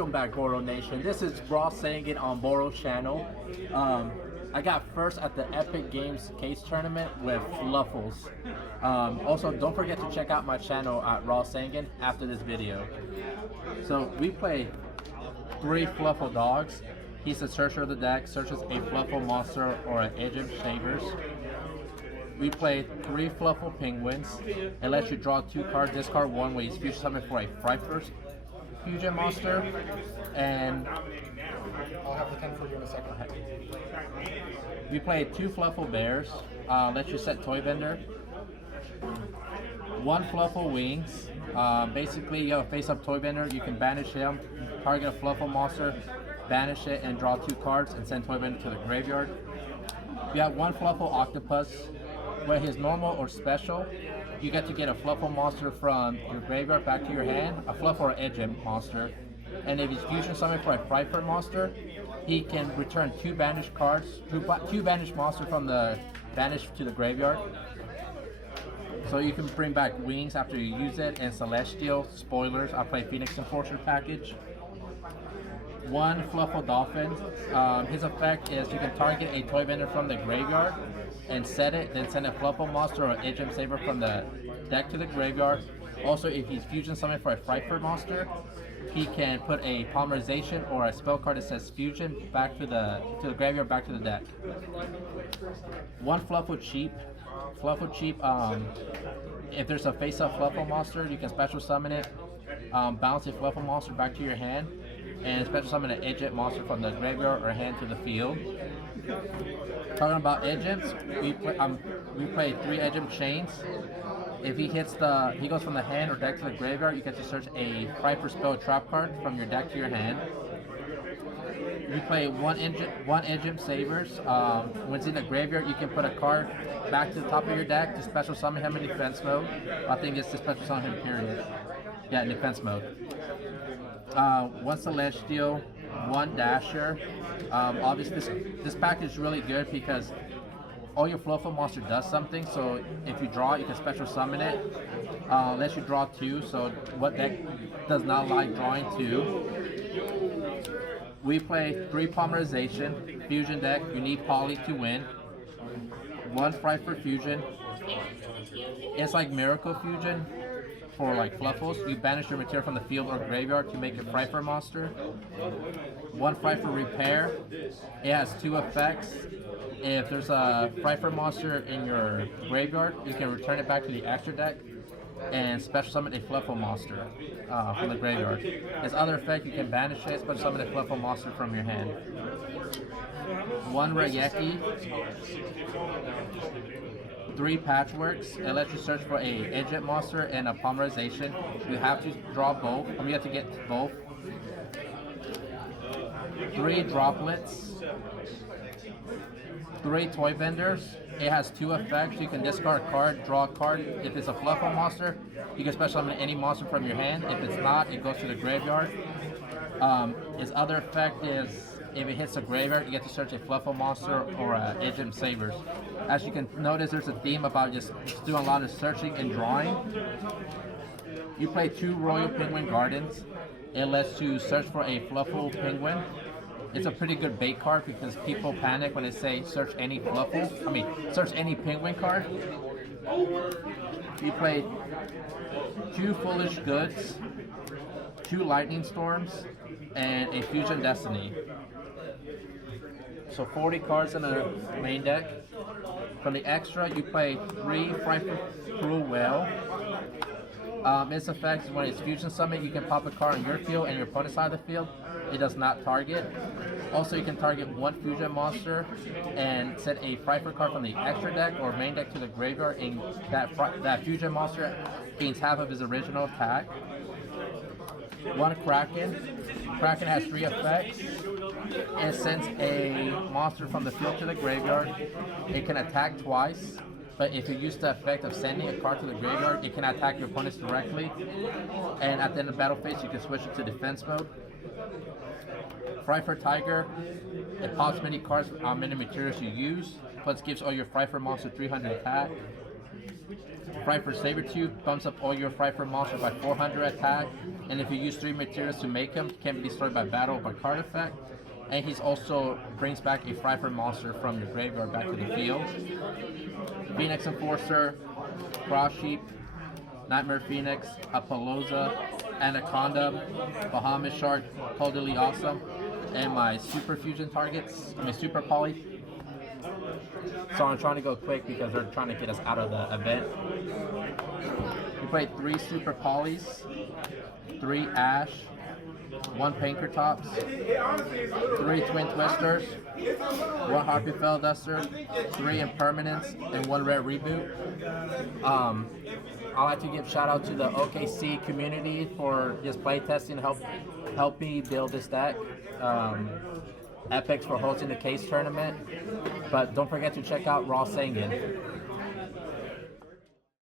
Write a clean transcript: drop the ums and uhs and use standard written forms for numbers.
Welcome back, BORTLE Nation. This is RAWSANGAN'S on BORTLE channel. I got first at the Epic Games case tournament with Fluffals. Also, don't forget to check out my channel at RAWSANGAN'S after this video. So we play 3 Fluffal dogs. He's the searcher of the deck, searches a Fluffal monster or an Egypt Shavers. We play 3 Fluffal penguins. It lets you draw 2 cards, discard 1 when he's future summoned for a FREEEE fusion monster, and I'll have the 10 for you in a second. We play 2 Fluffal bears. Lets you set toy vendor. 1 Fluffal wings. Basically, you have a face-up toy vendor. You can banish him, target a Fluffal monster, banish it, and draw 2 cards and send toy vendor to the graveyard. We have 1 Fluffal octopus. Where his normal or special, you get to get a Fluffal monster from your graveyard back to your hand, a Fluffal or Egypt monster, and if he's fusion summoned for a FREEEE monster, he can return 2 banished cards, 2 banished monsters from the banished to the graveyard. So you can bring back wings after you use it, and Celestial. Spoilers, I play Phoenix Enforcer package. 1 Fluffal dolphin. His effect is you can target a toy vendor from the graveyard and set it, then send a Fluffal monster or Egypt Saver from the deck to the graveyard. Also, if he's fusion summoned for a FREEEE monster, he can put a polymerization or a spell card that says fusion back to the graveyard, back to the deck. 1 Fluffal cheap. Fluffal cheap. If there's a face-up Fluffal monster, you can special summon it, bounce a Fluffal monster back to your hand, and special summon an Egypt monster from the graveyard or hand to the field. Talking about Egypts, we play 3 Egypt chains. If he hits he goes from the hand or deck to the graveyard, you get to search a FREEEE spell trap card from your deck to your hand. We play 1 Egypt Savers. When it's in the graveyard, you can put a card back to the top of your deck to special summon him in defense mode. I think it's to special summon him, period. Yeah, in defense mode. 1 Celestial, 1 Dasher. Obviously, this pack is really good because all your Fluffal monster does something. So if you draw, you can special summon it. Lets you draw 2. So what deck does not like drawing 2? We play 3 Polymerization. Fusion deck, you need poly to win. 1 FREEEE fusion. It's like Miracle Fusion for like Fluffals. You banish your material from the field or graveyard to make a FREEEE monster. 1 FREEEE repair. It has 2 effects. If there's a FREEEE monster in your graveyard, you can return it back to the extra deck and special summon a Fluffal monster from the graveyard. Its other effect, you can banish it, special summon a Fluffal monster from your hand. 1 Rayeki. 3 Patchworks. It lets you search for a Egypt monster and a polymerization. You have to draw both. You have to get both. 3 Droplets. 3 Toy Vendors. It has 2 effects. You can discard a card, draw a card. If it's a Fluffal monster, you can special summon any monster from your hand. If it's not, it goes to the graveyard. Its other effect is if it hits a graveyard, you get to search a Fluffal monster or an Egypt Savers. As you can notice, there's a theme about just doing a lot of searching and drawing. You play 2 Royal Penguin Gardens. It lets you search for a Fluffal penguin. It's a pretty good bait card because people panic when they say search any search any penguin card. You play 2 Foolish Goods, 2 Lightning Storms, and a Fusion Destiny. So 40 cards in the main deck. From the extra, you play 3 FREEEE Whale. Its effect is when it's fusion summon, you can pop a card on your field and your opponent's side of the field. It does not target. Also, you can target 1 fusion monster and set a FREEEE card from the extra deck or main deck to the graveyard, and that fusion monster gains half of his original attack. 1 Kraken. Kraken has 3 effects. It sends a monster from the field to the graveyard. It can attack twice, but if you use the effect of sending a card to the graveyard, it can attack your opponents directly. And at the end of the battle phase, you can switch it to defense mode. FREEEE Tiger. It pops many cards on many materials you use, plus gives all your FREEEE monster 300 attack. Fryfur Sabertooth bumps up all your Fryfur monsters by 400 attack, and if you use 3 materials to make him, can be destroyed by battle or by card effect. And he's also brings back a Fryfur monster from your graveyard back to the field. Phoenix Enforcer, Cross Sheep, Nightmare Phoenix, Apollosa, Anaconda, Bahamut Shark, totally awesome. And my super fusion targets, super poly. So I'm trying to go quick because they're trying to get us out of the event. We played 3 super polys, 3 ash, 1 Pankratops, 3 Twin Twisters, 1 Harpy Fell Duster, 3 Impermanence, and 1 Rare Reboot. I'd like to give shout out to the OKC community for just playtesting to help me build this deck. Epics for hosting the case tournament. But don't forget to check out RAWSANGAN'S.